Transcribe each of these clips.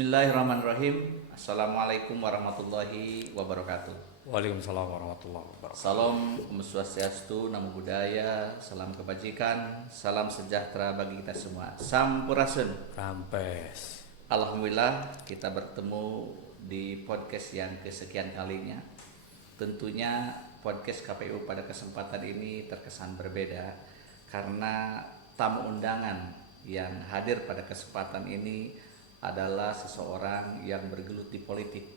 Bismillahirrahmanirrahim. Assalamualaikum warahmatullahi wabarakatuh. Waalaikumsalam warahmatullahi wabarakatuh. Salam Om Swastiastu, Namo Buddhaya, salam kebajikan, salam sejahtera bagi kita semua. Sampurasun. Rampes. Alhamdulillah kita bertemu di podcast yang kesekian kalinya. Tentunya podcast KPU pada kesempatan ini terkesan berbeda karena tamu undangan yang hadir pada kesempatan ini adalah seseorang yang bergelut di politik.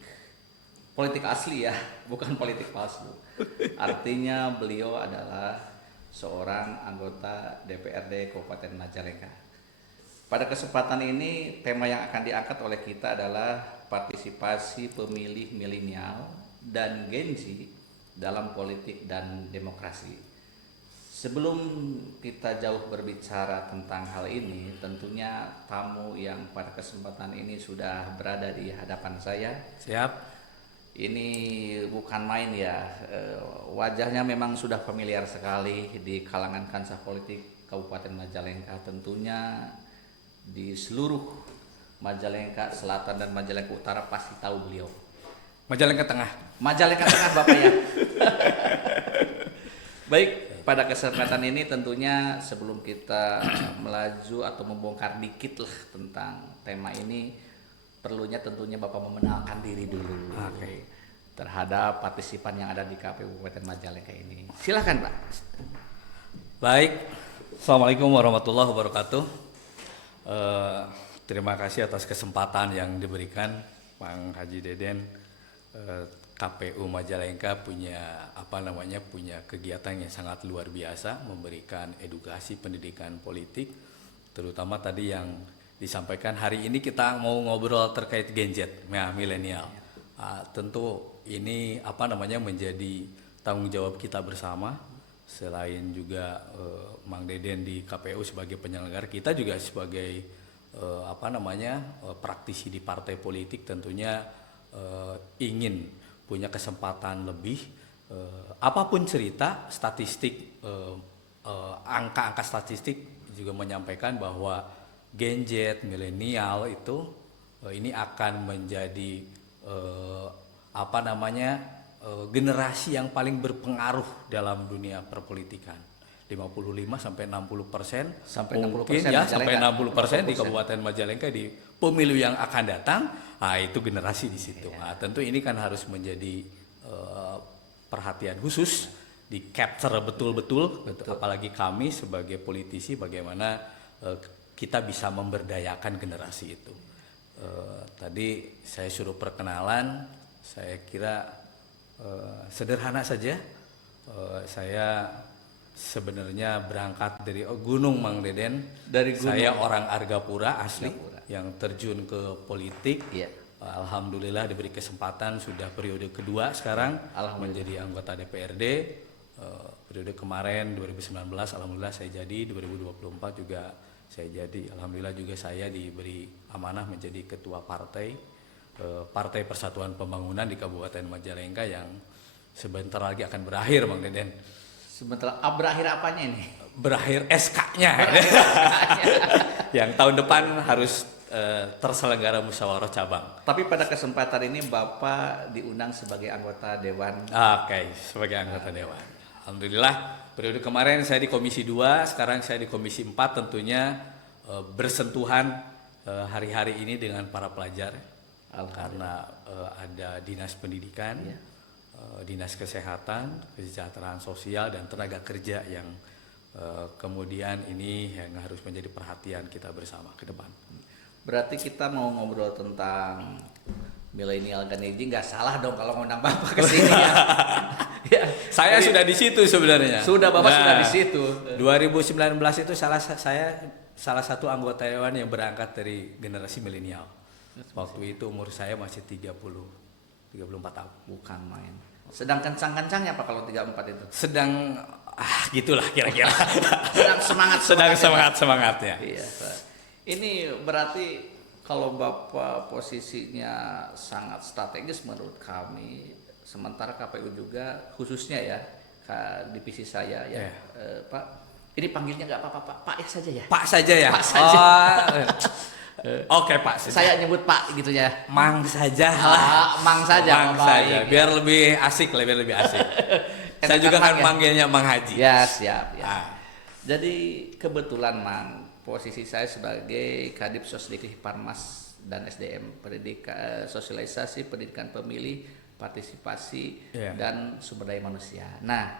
Politik asli ya, bukan politik palsu. Artinya beliau adalah seorang anggota DPRD Kabupaten Majalengka. Pada kesempatan ini tema yang akan diangkat oleh kita adalah partisipasi pemilih milenial dan Gen Z dalam politik dan demokrasi. Sebelum kita jauh berbicara tentang hal ini, tentunya tamu yang pada kesempatan ini sudah berada di hadapan saya. Siap. Ini bukan main ya, wajahnya memang sudah familiar sekali di kalangan kancah politik Kabupaten Majalengka. Tentunya di seluruh Majalengka Selatan dan Majalengka Utara pasti tahu beliau. Majalengka Tengah. Majalengka Tengah Bapak ya. Baik, pada kesempatan ini tentunya sebelum kita melaju atau membongkar dikit lah tentang tema ini, perlunya tentunya Bapak memkenalkan diri dulu. Oke. Terhadap partisipan yang ada di KPU Kabupaten Majalengka ini. Silakan Pak. Baik. Assalamualaikum warahmatullahi wabarakatuh. Terima kasih atas kesempatan yang diberikan Bang Haji Deden. KPU Majalengka punya punya kegiatan yang sangat luar biasa, memberikan edukasi pendidikan politik, terutama tadi yang disampaikan hari ini kita mau ngobrol terkait Gen Z, milenial. Tentu ini menjadi tanggung jawab kita bersama. Selain juga Mang Deden di KPU sebagai penyelenggara, kita juga sebagai praktisi di partai politik tentunya ingin punya kesempatan lebih, apapun cerita, statistik, angka-angka statistik juga menyampaikan bahwa Gen Z, milenial itu ini akan menjadi generasi yang paling berpengaruh dalam dunia perpolitikan. 55-60% Sampai mungkin 60% ya, Majalengka. sampai 60% di Kabupaten Majalengka di pemilu yang akan datang. Itu generasi di situ. Tentu ini kan harus menjadi perhatian khusus, di capture betul-betul. Apalagi kami sebagai politisi bagaimana kita bisa memberdayakan generasi itu. Tadi saya suruh perkenalan, saya kira sederhana saja. Saya sebenarnya berangkat dari Gunung Mang Deden. Dari gunung. Saya orang Argapura asli. Yang terjun ke politik. Iya. Alhamdulillah diberi kesempatan sudah periode kedua sekarang menjadi anggota DPRD. Periode kemarin 2019 alhamdulillah saya jadi, 2024 juga saya jadi. Alhamdulillah juga saya diberi amanah menjadi ketua partai Partai Persatuan Pembangunan di Kabupaten Majalengka yang sebentar lagi akan berakhir, Bang Deden. Sebentar, berakhir apanya ini? Berakhir SK-nya. Yang tahun depan harus terselenggara musyawarah cabang. Tapi pada kesempatan ini Bapak diundang sebagai anggota Dewan. Oke, sebagai anggota Dewan. Alhamdulillah, periode kemarin saya di Komisi 2, sekarang saya di Komisi 4 tentunya bersentuhan hari-hari ini dengan para pelajar. Karena ada dinas pendidikan, dinas kesehatan, kesejahteraan sosial, dan tenaga kerja yang kemudian ini yang harus menjadi perhatian kita bersama ke depan. Berarti kita mau ngobrol tentang milenial dan Gen Z, nggak salah dong kalau ngundang Bapak ke sini ya. Ya. Saya sudah di situ sebenarnya. Sudah Bapak sudah di situ. 2019 itu saya salah satu anggota dewan yang berangkat dari generasi milenial. Waktu itu umur saya masih 34 tahun. Bukan main. Sedang kencang-kencangnya Pak kalau 34 itu? Sedang gitulah kira-kira. Sedang semangatnya. Iya, Pak. Ini berarti kalau Bapak posisinya sangat strategis menurut kami, sementara KPU juga khususnya ya, divisi saya ya, Pak. Ini panggilnya nggak apa-apa Pak ya saja ya. Pak saja ya. Pak saja. Oke Pak, Saya nyebut Pak gitu ya. Mang saja lah. Mang saja. Mang baik. saja, biar lebih asik, lebih asik. Saya juga kan ya? manggilnya Mang Haji. Ya siap ya. Ah. Jadi kebetulan Mang, posisi saya sebagai Kadip Sosdikti Parmas dan SDM sosialisasi pendidikan pemilih, partisipasi dan sumber daya manusia. Nah,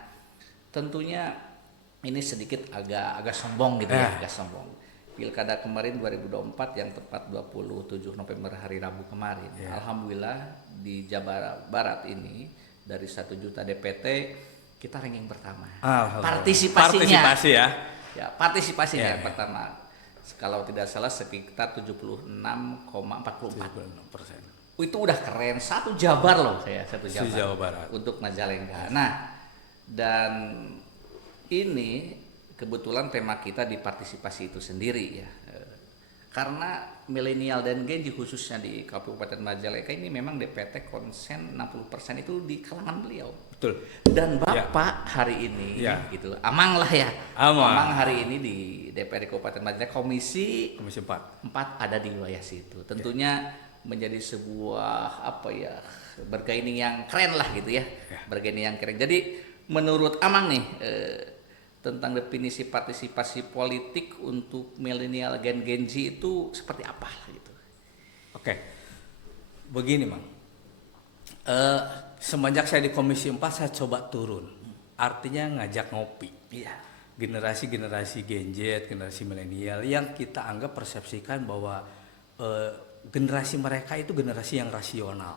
tentunya ini sedikit agak sombong gitu ya, agak sombong. Pilkada kemarin 2024 yang tepat 27 November hari Rabu kemarin. Alhamdulillah di Jawa Barat ini dari 1 juta DPT kita ranking pertama. Partisipasi ya. Ya, partisipasinya yang pertama. Kalau tidak salah sekitar 76,44%. Itu udah keren, satu Jabar loh saya, satu Jawa Barat. Untuk Majalengka. Nah, dan ini kebetulan tema kita di partisipasi itu sendiri ya. Karena milenial dan Gen Z khususnya di Kabupaten Majalengka ini memang DPT konsen 60% itu di kalangan beliau. Betul. Dan Bapak hari ini gitu, Amang lah ya. Amang hari ini di DPRD Kabupaten Majalengka Komisi 4 ada di wilayah situ. Tentunya menjadi sebuah bergaining yang keren lah gitu ya. Bergaining yang keren. Jadi menurut Amang nih tentang definisi partisipasi politik untuk milenial Gen Z itu seperti apa gitu. Oke. Begini, Mang. Semenjak saya di Komisi 4 saya coba turun. Artinya ngajak ngopi. Iya. Generasi-generasi Gen Z, generasi milenial yang kita anggap persepsikan bahwa generasi mereka itu generasi yang rasional.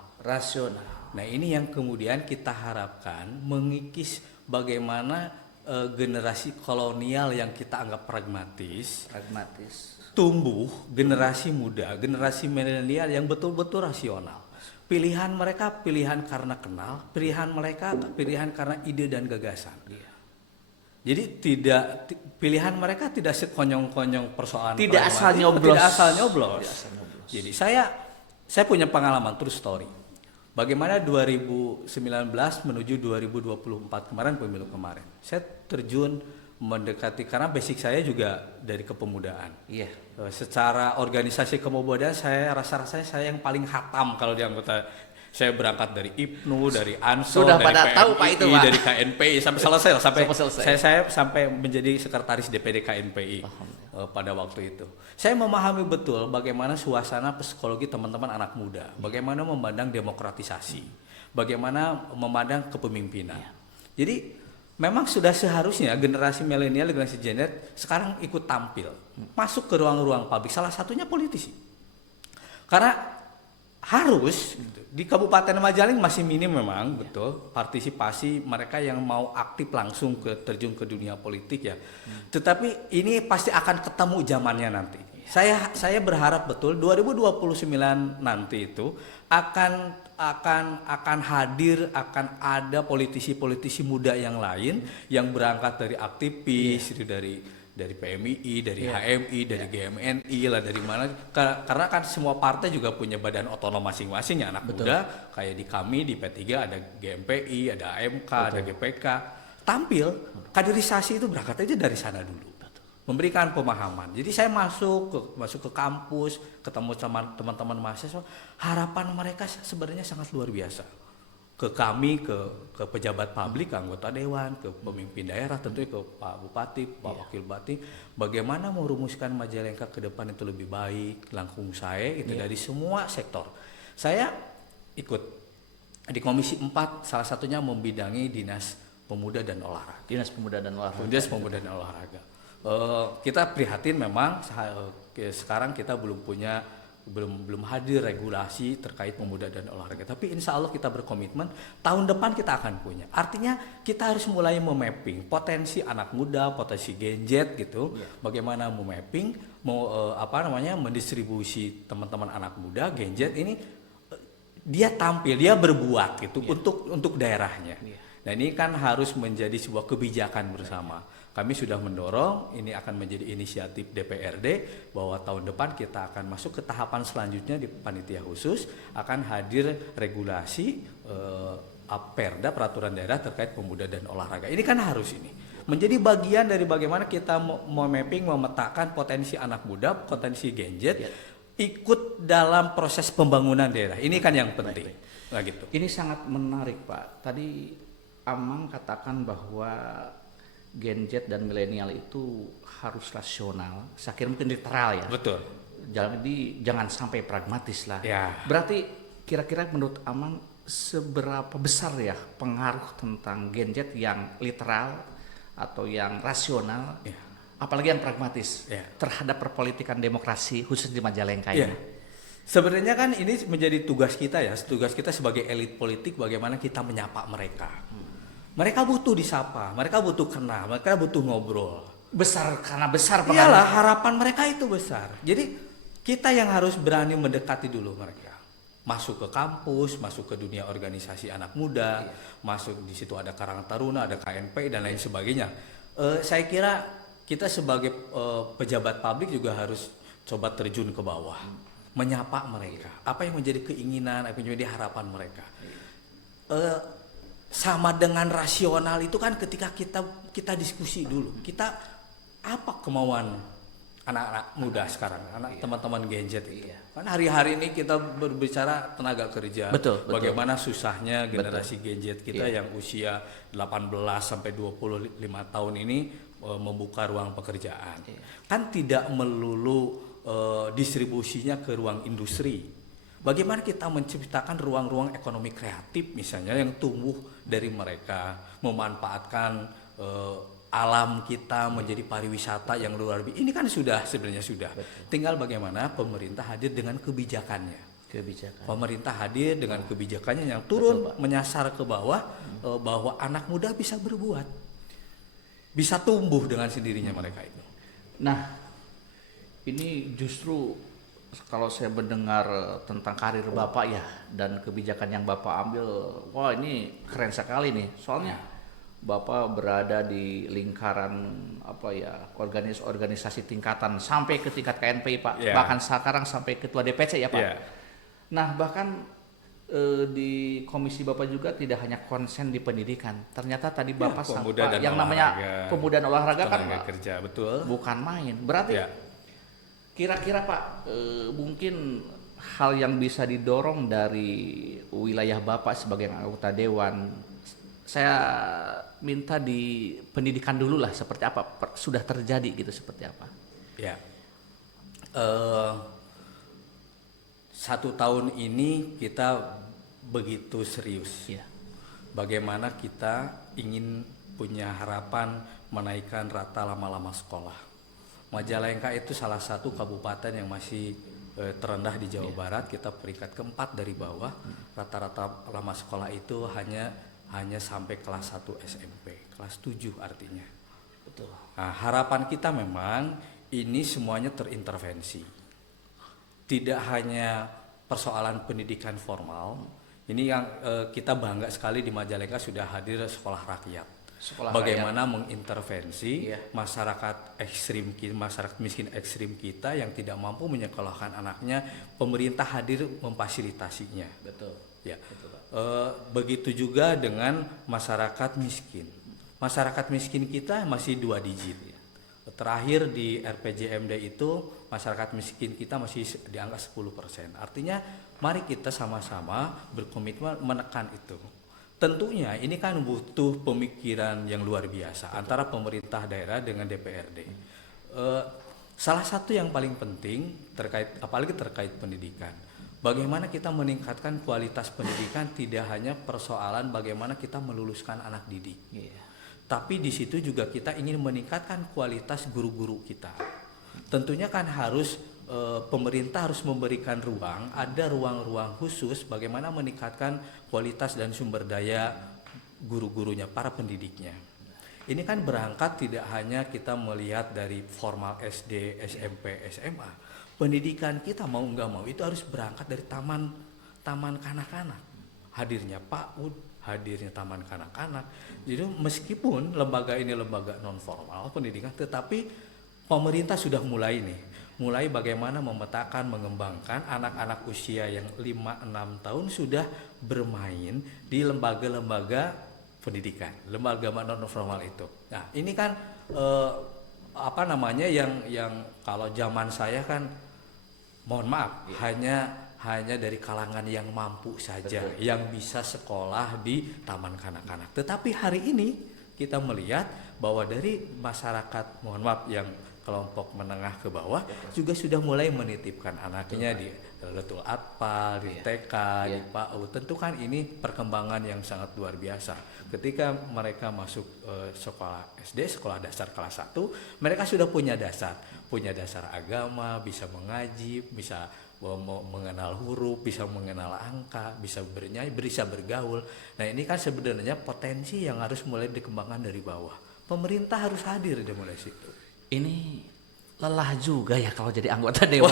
Nah, ini yang kemudian kita harapkan mengikis bagaimana generasi kolonial yang kita anggap pragmatis tumbuh generasi muda, generasi milenial yang betul-betul rasional. Pilihan mereka pilihan karena kenal, pilihan mereka pilihan karena ide dan gagasan. Jadi pilihan mereka tidak sekonyong-konyong persoalan tidak asal nyoblos. Jadi saya punya pengalaman true story. Bagaimana 2019 menuju 2024 kemarin, pemilu kemarin, saya terjun mendekati karena basic saya juga dari kepemudaan. Iya. Secara organisasi kepemudaan saya rasanya saya yang paling hatam kalau di anggota. Saya berangkat dari IPNU, dari ANSO, sudah dari pada PMI, tahu Pak itu, Pak. dari KNPI sampai selesai. Saya sampai menjadi sekretaris DPD KNPI pada waktu itu. Saya memahami betul bagaimana suasana psikologi teman-teman anak muda, bagaimana memandang demokratisasi, bagaimana memandang kepemimpinan. Jadi memang sudah seharusnya generasi milenial, generasi Gen Z sekarang ikut tampil, masuk ke ruang-ruang publik. Salah satunya politisi. Karena harus di Kabupaten Majalengka masih minim memang betul partisipasi mereka yang mau aktif langsung terjun ke dunia politik ya. Tetapi ini pasti akan ketemu zamannya nanti. Saya berharap betul 2029 nanti itu akan hadir, akan ada politisi-politisi muda yang lain yang berangkat dari aktivis, dari PMII, dari HMI, dari GMNI lah, dari mana, karena kan semua partai juga punya badan otonom masing-masing ya, anak muda kayak di kami di P3 ada GMPI, ada AMK, ada GPK, tampil kaderisasi itu berangkat aja dari sana dulu, memberikan pemahaman. Jadi saya masuk ke kampus, ketemu sama teman-teman mahasiswa, harapan mereka sebenarnya sangat luar biasa. Ke kami, ke pejabat publik, anggota dewan, ke pemimpin daerah, tentunya ke Pak Bupati, Pak Wakil Bupati, bagaimana merumuskan Majalengka ke depan itu lebih baik, langkung saya itu dari semua sektor. Saya ikut di Komisi 4, salah satunya membidangi Dinas Pemuda dan Olahraga. Dinas Pemuda dan Olahraga. Kita prihatin memang sekarang kita belum hadir regulasi terkait pemuda dan olahraga. Tapi insya Allah kita berkomitmen tahun depan kita akan punya. Artinya kita harus mulai memapping potensi anak muda, potensi Gen Z gitu. Bagaimana memapping, mendistribusi teman-teman anak muda Gen Z ini dia tampil, dia berbuat gitu untuk daerahnya. Nah ini kan harus menjadi sebuah kebijakan bersama. Kami sudah mendorong, ini akan menjadi inisiatif DPRD bahwa tahun depan kita akan masuk ke tahapan selanjutnya di panitia khusus, akan hadir regulasi Perda peraturan daerah terkait pemuda dan olahraga. Ini kan harus ini menjadi bagian dari bagaimana kita mau mapping, memetakan potensi anak muda, potensi Gen Z, ikut dalam proses pembangunan daerah. Ini kan yang penting. Nah, gitu. Ini sangat menarik Pak. Tadi Amang katakan bahwa Gen Z dan milenial itu harus rasional. Saya kira mungkin literal ya. Betul. Jadi jangan sampai pragmatis lah. Ya. Berarti kira-kira menurut Amang seberapa besar ya pengaruh tentang Gen Z yang literal atau yang rasional, Ya. apalagi yang pragmatis Ya. terhadap perpolitikan demokrasi khusus di Majalengka Ya. ini? Sebenarnya kan ini menjadi tugas kita ya, tugas kita sebagai elit politik bagaimana kita menyapa mereka. Mereka butuh disapa, mereka butuh kenal, mereka butuh ngobrol. Besar karena besar Iyalah, harapan mereka itu besar. Jadi kita yang harus berani mendekati dulu mereka. Masuk ke kampus, masuk ke dunia organisasi anak muda, masuk di situ ada Karang Taruna, ada KNP dan lain sebagainya. Saya kira kita sebagai pejabat publik juga harus coba terjun ke bawah, menyapa mereka. Apa yang menjadi keinginan, apa yang menjadi harapan mereka. Sama dengan rasional itu kan ketika kita diskusi dulu, kita apa kemauan anak-anak muda sekarang, teman-teman Gen Z itu. Kan hari-hari ini kita berbicara tenaga kerja, betul. Bagaimana susahnya generasi Gen Z kita yang usia 18 sampai 25 tahun ini membuka ruang pekerjaan. Kan tidak melulu distribusinya ke ruang industri. Bagaimana kita menciptakan ruang-ruang ekonomi kreatif misalnya yang tumbuh dari mereka, memanfaatkan alam kita menjadi pariwisata yang luar biasa. Ini kan sebenarnya sudah. Betul. Tinggal bagaimana pemerintah hadir dengan kebijakannya. Pemerintah hadir dengan kebijakannya yang turun menyasar ke bawah, bahwa anak muda bisa berbuat, bisa tumbuh dengan sendirinya mereka itu. Nah, ini justru kalau saya mendengar tentang karir Bapak ya dan kebijakan yang Bapak ambil, wah ini keren sekali nih. Soalnya Bapak berada di lingkaran organisasi tingkatan sampai ke tingkat KNP Pak, bahkan sekarang sampai ketua DPC ya Pak. Nah, bahkan di komisi Bapak juga tidak hanya konsen di pendidikan. Ternyata tadi Bapak sampai yang namanya pemuda dan olahraga kan kerja, betul. Bukan main. Berarti kira-kira Pak, mungkin hal yang bisa didorong dari wilayah Bapak sebagai anggota dewan, saya minta di pendidikan dulu lah, seperti apa sudah terjadi gitu, seperti apa? Ya, 1 tahun ini kita begitu serius. Bagaimana kita ingin punya harapan menaikkan rata lama-lama sekolah. Majalengka itu salah satu kabupaten yang masih terendah di Jawa Barat. Kita peringkat keempat dari bawah. Rata-rata lama sekolah itu hanya sampai kelas 1 SMP, kelas 7 artinya. Betul. Nah, harapan kita memang ini semuanya terintervensi. Tidak hanya persoalan pendidikan formal. Ini yang kita bangga sekali di Majalengka sudah hadir sekolah rakyat. Bagaimana mengintervensi masyarakat miskin ekstrim kita yang tidak mampu menyekolahkan anaknya, pemerintah hadir memfasilitasinya. Betul. Ya. Betul, begitu juga dengan masyarakat miskin. Masyarakat miskin kita masih 2 digit. Terakhir di RPJMD itu masyarakat miskin kita masih di angka 10%. Artinya mari kita sama-sama berkomitmen menekan itu. Tentunya ini kan butuh pemikiran yang luar biasa antara pemerintah daerah dengan DPRD. Salah satu yang paling penting apalagi terkait pendidikan. Bagaimana kita meningkatkan kualitas pendidikan, tidak hanya persoalan bagaimana kita meluluskan anak didik. Tapi di situ juga kita ingin meningkatkan kualitas guru-guru kita. Tentunya kan harus pemerintah harus memberikan ruang, ada ruang-ruang khusus bagaimana meningkatkan kualitas dan sumber daya guru-gurunya, para pendidiknya. Ini kan berangkat tidak hanya kita melihat dari formal SD, SMP, SMA. Pendidikan kita mau nggak mau itu harus berangkat dari taman kanak-kanak. Hadirnya PAUD, hadirnya taman kanak-kanak. Jadi meskipun lembaga ini lembaga non formal pendidikan, tetapi pemerintah sudah mulai bagaimana memetakan, mengembangkan anak-anak usia yang 5-6 tahun sudah bermain di lembaga-lembaga pendidikan, lembaga non formal itu. Nah, ini kan yang kalau zaman saya kan mohon maaf, hanya dari kalangan yang mampu saja, Betul. yang bisa sekolah di taman kanak-kanak. Tetapi hari ini kita melihat bahwa dari masyarakat, mohon maaf, yang kelompok menengah ke bawah juga sudah mulai menitipkan anaknya di Letul Atpal, di TK, di PAUD. Tentu kan ini perkembangan yang sangat luar biasa. Ketika mereka masuk sekolah SD, sekolah dasar kelas 1, mereka sudah punya dasar agama, bisa mengaji, bisa mengenal huruf, bisa mengenal angka, bisa bernyanyi, bisa bergaul. Nah, ini kan sebenarnya potensi yang harus mulai dikembangkan dari bawah. Pemerintah harus hadir dari mulai situ. Ini lelah juga ya kalau jadi anggota dewan.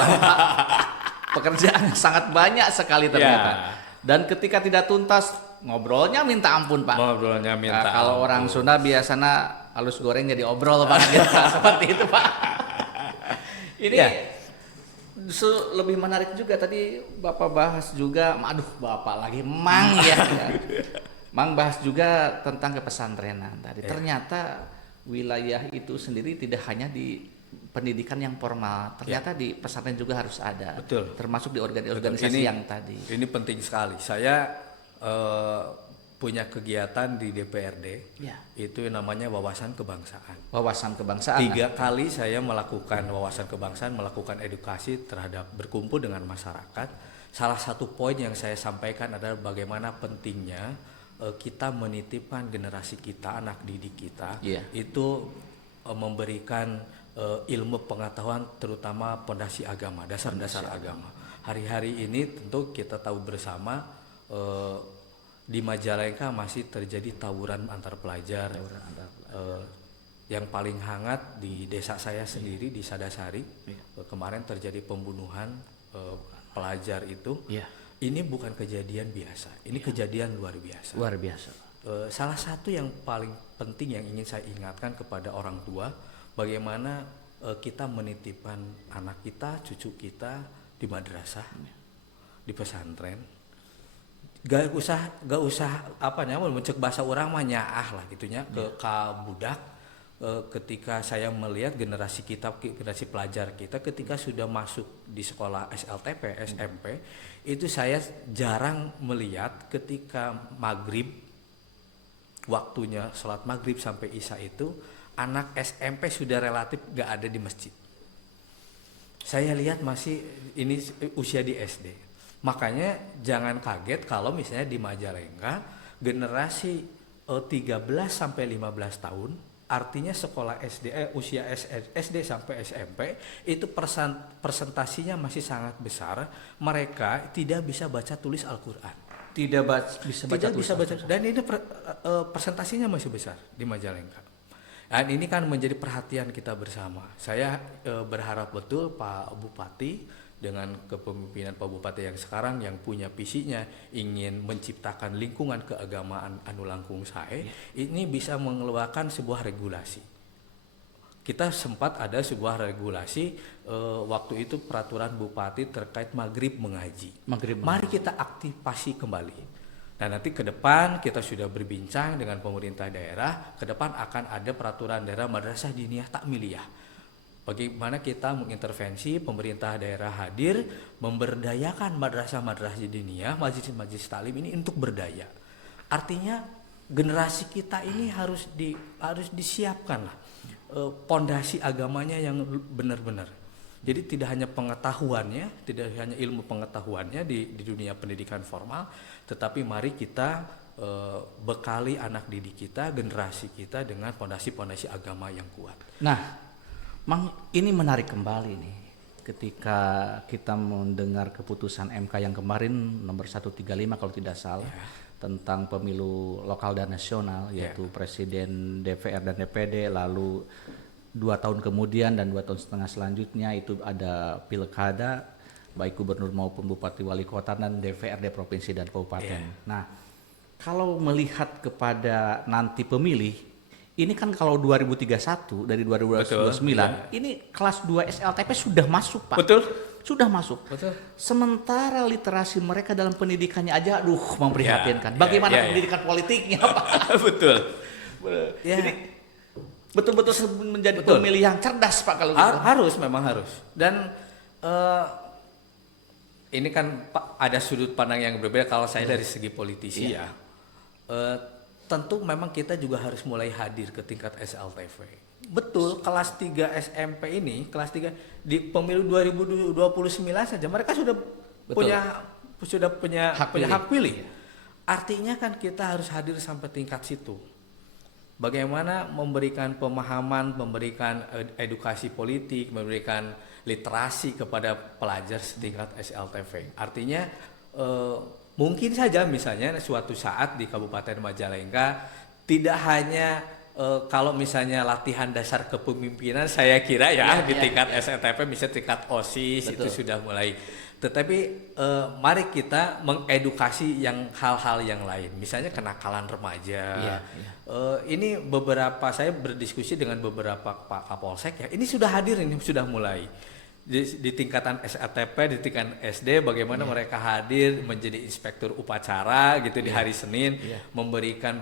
Pekerjaan sangat banyak sekali ternyata. Ya. Dan ketika tidak tuntas, ngobrolnya minta ampun, Pak. Ngobrolnya minta Nah, kalau ampun. orang Sunda biasanya halus goreng jadi obrol, Pak. Gitu. Seperti itu, Pak. Ini Ya. lebih menarik juga tadi Bapak bahas juga, aduh Bapak lagi Mang ya. Mang bahas juga tentang kepesantrenan tadi. Ya. Ternyata wilayah itu sendiri tidak hanya di pendidikan yang formal, ternyata di pesantren juga harus ada. Betul. Termasuk di organisasi Ini- yang tadi. Ini penting sekali. Saya punya kegiatan di DPRD, Ya. itu namanya wawasan kebangsaan. Wawasan kebangsaan. 3 kali saya melakukan wawasan kebangsaan, melakukan edukasi terhadap berkumpul dengan masyarakat. Salah satu poin yang saya sampaikan adalah bagaimana pentingnya kita menitipkan generasi kita, anak didik kita, Iya. itu memberikan ilmu pengetahuan, terutama pondasi agama, dasar-dasar agama. Hari-hari ini tentu kita tahu bersama di Majalengka masih terjadi tawuran antar pelajar. Yang paling hangat di desa saya sendiri di Sadasari, kemarin terjadi pembunuhan pelajar itu. Iya. Ini bukan kejadian biasa, ini kejadian luar biasa. Luar biasa. Salah satu yang paling penting yang ingin saya ingatkan kepada orang tua, bagaimana kita menitipkan anak kita, cucu kita di madrasah, di pesantren. Gak usah apa namanya mencek bahasa orang mah nyaah lah gitunya ke budak. Ketika saya melihat generasi pelajar kita ketika sudah masuk di sekolah SLTP, SMP, itu saya jarang melihat ketika maghrib, waktunya sholat maghrib sampai isya itu anak SMP sudah relatif gak ada di masjid. Saya lihat masih ini usia di SD. Makanya jangan kaget kalau misalnya di Majalengka generasi 13 sampai 15 tahun, artinya sekolah SD usia SD sampai SMP itu persentasinya masih sangat besar, mereka tidak bisa baca tulis Al-Qur'an. Bisa baca. Dan ini persentasinya masih besar di Majalengka. Dan ini kan menjadi perhatian kita bersama. Saya berharap betul Pak Bupati dengan kepemimpinan Pak Bupati yang sekarang yang punya visinya ingin menciptakan lingkungan keagamaan anu langkung sae, ini bisa mengeluarkan sebuah regulasi. Kita sempat ada sebuah regulasi waktu itu peraturan Bupati terkait maghrib mengaji. Mari kita aktifasi kembali. Nah, nanti ke depan kita sudah berbincang dengan pemerintah daerah, ke depan akan ada peraturan daerah madrasah diniyah takmiliyah. Bagaimana kita mengintervensi pemerintah daerah hadir memberdayakan madrasah-madrasah diniyah, majelis-majelis taklim ini untuk berdaya. Artinya generasi kita ini harus disiapkan lah pondasi agamanya yang benar-benar. Jadi tidak hanya pengetahuannya, tidak hanya ilmu pengetahuannya di dunia pendidikan formal, tetapi mari kita bekali anak didik kita, generasi kita dengan pondasi-pondasi agama yang kuat. Nah, Mang, ini menarik kembali nih ketika kita mendengar keputusan MK yang kemarin nomor 135 kalau tidak salah tentang pemilu lokal dan nasional, yaitu presiden, DPR dan DPD, lalu 2 tahun kemudian dan 2 tahun setengah selanjutnya itu ada pilkada baik gubernur maupun bupati wali kota dan DPRD provinsi dan kabupaten. Nah, kalau melihat kepada nanti pemilih, ini kan kalau 2031 dari 2029, ini kelas 2 SLTP sudah masuk, Pak. Betul. Sudah masuk. Betul. Sementara literasi mereka dalam pendidikannya aja, memprihatinkan. Bagaimana pendidikan politiknya, Pak? Betul. Jadi betul-betul menjadi pemilih yang cerdas, Pak, kalau gitu. Harus, memang harus. Dan ini kan ada sudut pandang yang berbeda. Kalau saya dari segi politisi ya, tentu memang kita juga harus mulai hadir ke tingkat SLTV. Betul, kelas 3 SMP ini, kelas 3 di pemilu 2029 saja mereka sudah punya hak pilih. Artinya kan kita harus hadir sampai tingkat situ. Bagaimana memberikan pemahaman, memberikan edukasi politik, memberikan literasi kepada pelajar setingkat SLTV. Artinya mungkin saja misalnya suatu saat di Kabupaten Majalengka tidak hanya kalau misalnya latihan dasar kepemimpinan, saya kira di tingkat SLTV bisa tingkat OSIS. Betul. Itu sudah mulai. Tetapi mari kita mengedukasi yang hal-hal yang lain, misalnya kenakalan remaja. Ini beberapa saya berdiskusi dengan beberapa Pak Kapolsek ya, ini sudah hadir, ini sudah mulai di tingkatan SATP, di tingkatan SD, bagaimana mereka hadir menjadi inspektur upacara gitu di hari Senin, memberikan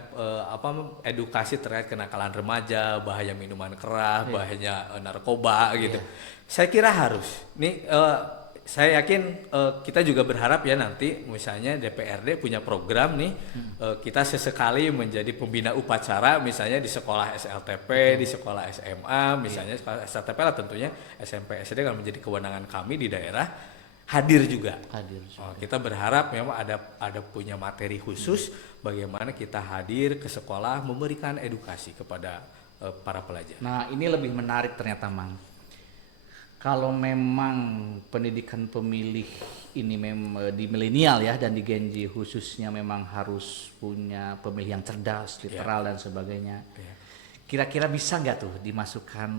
edukasi terkait kenakalan remaja, bahaya minuman keras, bahaya narkoba gitu. Saya kira harus. Nih saya yakin kita juga berharap ya nanti misalnya DPRD punya program nih, kita sesekali menjadi pembina upacara misalnya di sekolah SLTP, di sekolah SMA misalnya. Sekolah SLTP lah tentunya, SMP SD kan menjadi kewenangan kami di daerah, hadir juga. Kita berharap memang ada punya materi khusus bagaimana kita hadir ke sekolah memberikan edukasi kepada para pelajar. Nah, ini lebih menarik ternyata, Mang. Kalau memang pendidikan pemilih ini memang di milenial ya dan di Gen Z khususnya memang harus punya pemilih yang cerdas, literal dan sebagainya. Kira-kira bisa nggak tuh dimasukkan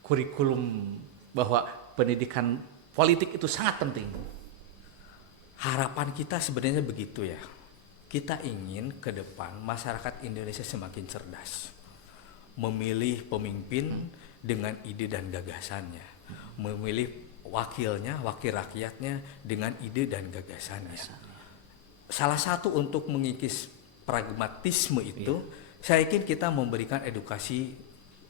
kurikulum bahwa pendidikan politik itu sangat penting? Harapan kita sebenarnya begitu ya. Kita ingin ke depan masyarakat Indonesia semakin cerdas, memilih pemimpin dengan ide dan gagasannya, memilih wakil rakyatnya dengan ide dan gagasannya. Salah satu untuk mengikis pragmatisme itu, saya yakin kita memberikan edukasi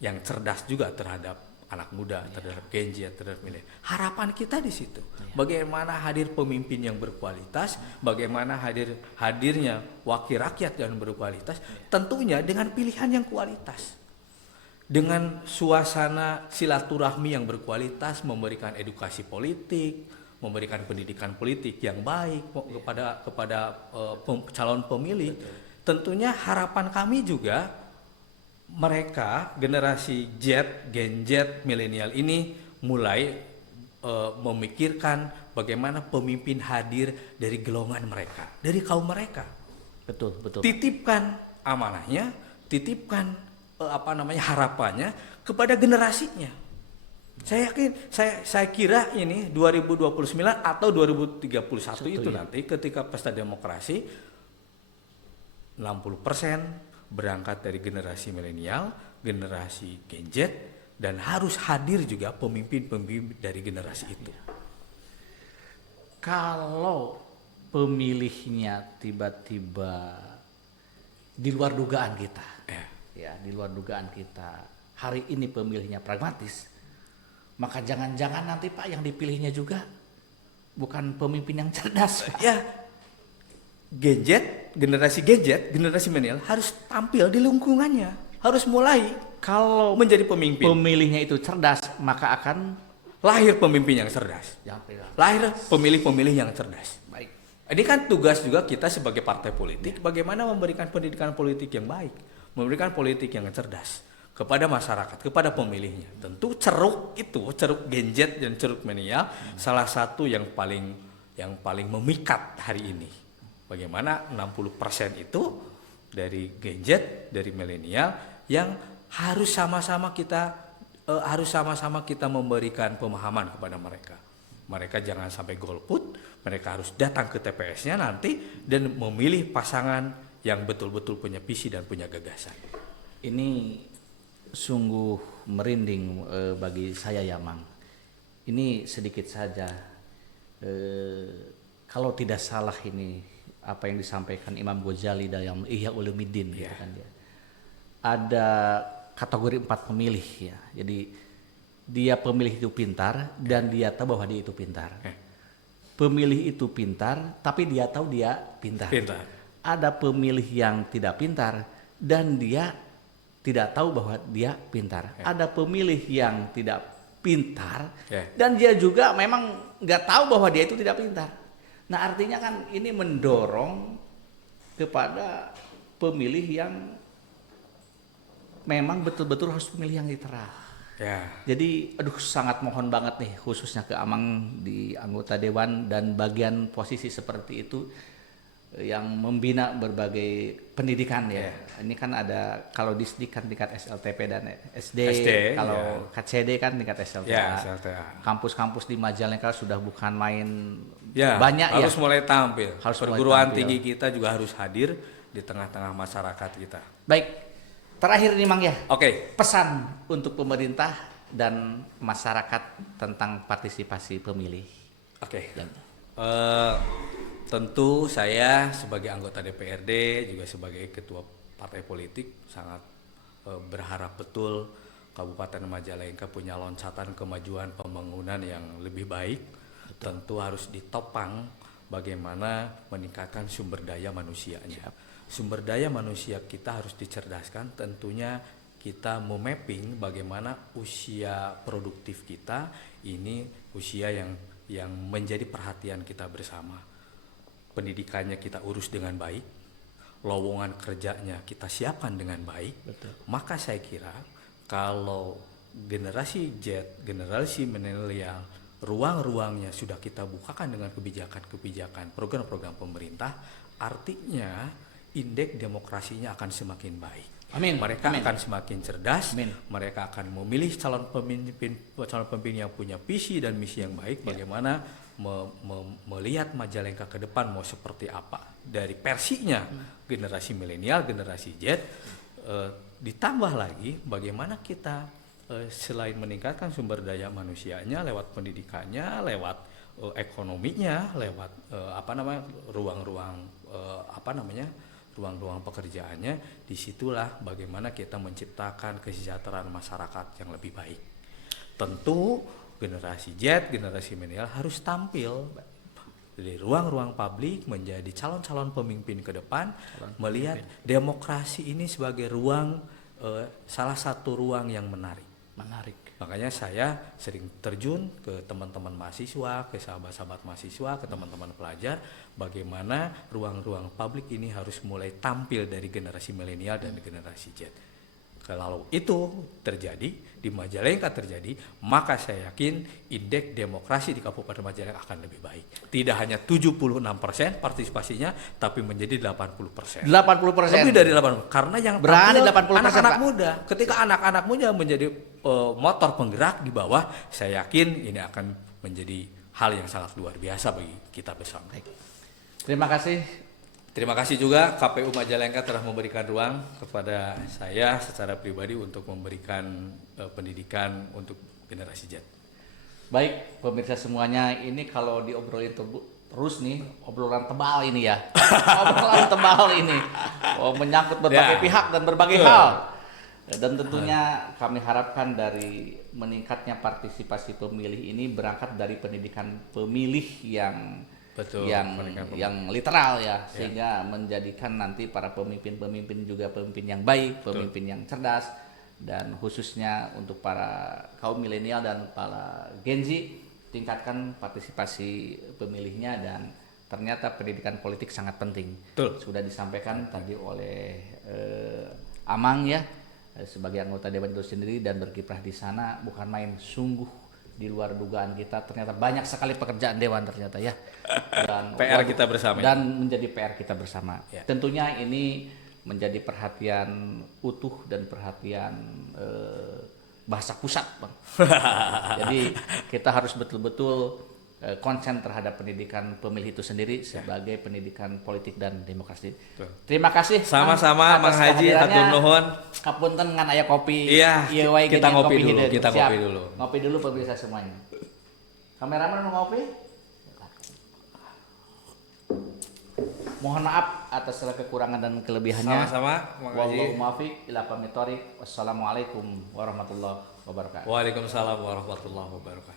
yang cerdas juga terhadap anak muda, terhadap Gen Z, terhadap milenial. Harapan kita di situ. Bagaimana hadir pemimpin yang berkualitas, bagaimana hadirnya wakil rakyat yang berkualitas, tentunya dengan pilihan yang kualitas. Dengan suasana silaturahmi yang berkualitas, memberikan edukasi politik, memberikan pendidikan politik yang baik kepada calon pemilih. Tentunya harapan kami juga mereka generasi Gen Z milenial ini mulai memikirkan bagaimana pemimpin hadir dari golongan mereka, dari kaum mereka. Betul. Titipkan amanahnya, titipkan harapannya kepada generasinya. Saya yakin, saya kira ini 2029 atau 2031 itu nanti ketika pesta demokrasi 60% berangkat dari generasi milenial, generasi Gen Z, dan harus hadir juga pemimpin-pemimpin dari generasi itu. Kalau pemilihnya tiba-tiba di luar dugaan kita, di luar dugaan kita, hari ini pemilihnya pragmatis, maka jangan-jangan nanti Pak yang dipilihnya juga bukan pemimpin yang cerdas, Pak. Generasi Gen Z, generasi milenial harus tampil di lingkungannya, harus mulai kalau menjadi pemimpin. Pemilihnya itu cerdas, maka akan lahir pemimpin yang cerdas. Lahir pemilih-pemilih yang cerdas. Baik. Ini kan tugas juga kita sebagai partai politik, bagaimana memberikan pendidikan politik yang baik, memberikan politik yang cerdas kepada masyarakat, kepada pemilihnya. Tentu ceruk Gen Z dan ceruk milenial salah satu yang paling memikat hari ini. Bagaimana 60% itu dari Gen Z, dari milenial yang harus sama-sama kita memberikan pemahaman kepada mereka. Mereka jangan sampai golput, mereka harus datang ke TPS-nya nanti dan memilih pasangan yang betul-betul punya visi dan punya gagasan. Ini sungguh merinding bagi saya ya, Mang. Ini sedikit saja, kalau tidak salah ini apa yang disampaikan Imam Ghazali dalam Ihya Ulumuddin, gitu kan dia. Ada kategori 4 pemilih ya. Jadi dia pemilih itu pintar dan dia tahu bahwa dia itu pintar. pemilih itu pintar, tapi dia tahu dia pintar. Ada pemilih yang tidak pintar dan dia tidak tahu bahwa dia pintar. Ada pemilih yang tidak pintar dan dia juga memang nggak tahu bahwa dia itu tidak pintar. Nah, artinya kan ini mendorong kepada pemilih yang memang betul-betul harus pemilih yang literal. Jadi sangat mohon banget nih khususnya ke Amang di anggota dewan dan bagian posisi seperti itu yang membina berbagai pendidikan ya. Ini kan ada kalau di SD kan tingkat SLTP dan SD kalau KCD kan tingkat SLTA. Kampus-kampus di Majalengka sudah bukan main banyak harus mulai tampil. Perguruan tinggi kita juga harus hadir di tengah-tengah masyarakat kita. Baik. Terakhir nih Mang ya. Oke. Pesan untuk pemerintah dan masyarakat tentang partisipasi pemilih. Tentu saya sebagai anggota DPRD juga sebagai ketua partai politik sangat berharap betul Kabupaten Majalengka punya loncatan kemajuan pembangunan yang lebih baik. Tentu harus ditopang bagaimana meningkatkan sumber daya manusianya. Sumber daya manusia kita harus dicerdaskan, tentunya kita memapping bagaimana usia produktif kita ini usia yang menjadi perhatian kita bersama. Pendidikannya kita urus dengan baik, lowongan kerjanya kita siapkan dengan baik. Maka saya kira kalau generasi Z, generasi milenial, ruang-ruangnya sudah kita bukakan dengan kebijakan-kebijakan, program-program pemerintah, artinya indeks demokrasinya akan semakin baik. Mereka akan semakin cerdas. Mereka akan memilih calon pemimpin yang punya visi dan misi yang baik. Bagaimana melihat Majalengka ke depan mau seperti apa dari versinya generasi milenial, generasi Z. Ditambah lagi bagaimana kita selain meningkatkan sumber daya manusianya lewat pendidikannya, lewat ekonominya, lewat ruang-ruang pekerjaannya, disitulah bagaimana kita menciptakan kesejahteraan masyarakat yang lebih baik. Tentu generasi Z, generasi milenial harus tampil di ruang-ruang publik menjadi calon-calon pemimpin ke depan, melihat demokrasi ini sebagai ruang salah satu ruang yang menarik. Makanya saya sering terjun ke teman-teman mahasiswa, ke sahabat-sahabat mahasiswa, ke teman-teman pelajar, bagaimana ruang-ruang publik ini harus mulai tampil dari generasi milenial dan generasi Z. Kalau itu terjadi, di Majalengka terjadi, maka saya yakin indeks demokrasi di Kabupaten Majalengka akan lebih baik. Tidak hanya 76% partisipasinya, tapi menjadi 80%. 80%. Lebih dari 80%. Karena yang berani 80% anak-anak muda. Ketika anak-anak muda menjadi motor penggerak di bawah, saya yakin ini akan menjadi hal yang sangat luar biasa bagi kita bersama. Terima kasih. Terima kasih juga KPU Majalengka telah memberikan ruang kepada saya secara pribadi untuk memberikan pendidikan untuk generasi Z. Baik, pemirsa semuanya, ini kalau diobrolin terus nih, obrolan tebal ini ya. Obrolan tebal ini. Menyangkut berbagai pihak dan berbagai hal. Dan tentunya kami harapkan dari meningkatnya partisipasi pemilih ini berangkat dari pendidikan pemilih yang literal ya, sehingga menjadikan nanti para pemimpin juga pemimpin yang baik, pemimpin yang cerdas, dan khususnya untuk para kaum milenial dan para Gen Z, tingkatkan partisipasi pemilihnya. Dan ternyata pendidikan politik sangat penting. Sudah disampaikan tadi oleh Amang ya, sebagai anggota dewan itu sendiri dan berkiprah di sana bukan main, sungguh di luar dugaan kita, ternyata banyak sekali pekerjaan dewan ternyata ya, dan PR kita bersama dan menjadi PR kita bersama. Tentunya ini menjadi perhatian utuh dan perhatian bahasa pusat, Bang. Jadi kita harus betul-betul konsen terhadap pendidikan pemilih itu sendiri sebagai pendidikan politik dan demokrasi. Terima kasih. Sama-sama Mang Haji, hatur nuhun. Kapunten ngan aya kopi. Iya, kita ngopi dulu. Ngopi dulu pemirsa semuanya. Kameramen mau ngopi? Mohon maaf atas segala kekurangan dan kelebihannya. Sama-sama Mang Haji. Wallahu muwaffiq ila aqwamit thoriq. Wassalamualaikum warahmatullahi wabarakatuh. Waalaikumsalam warahmatullahi wabarakatuh.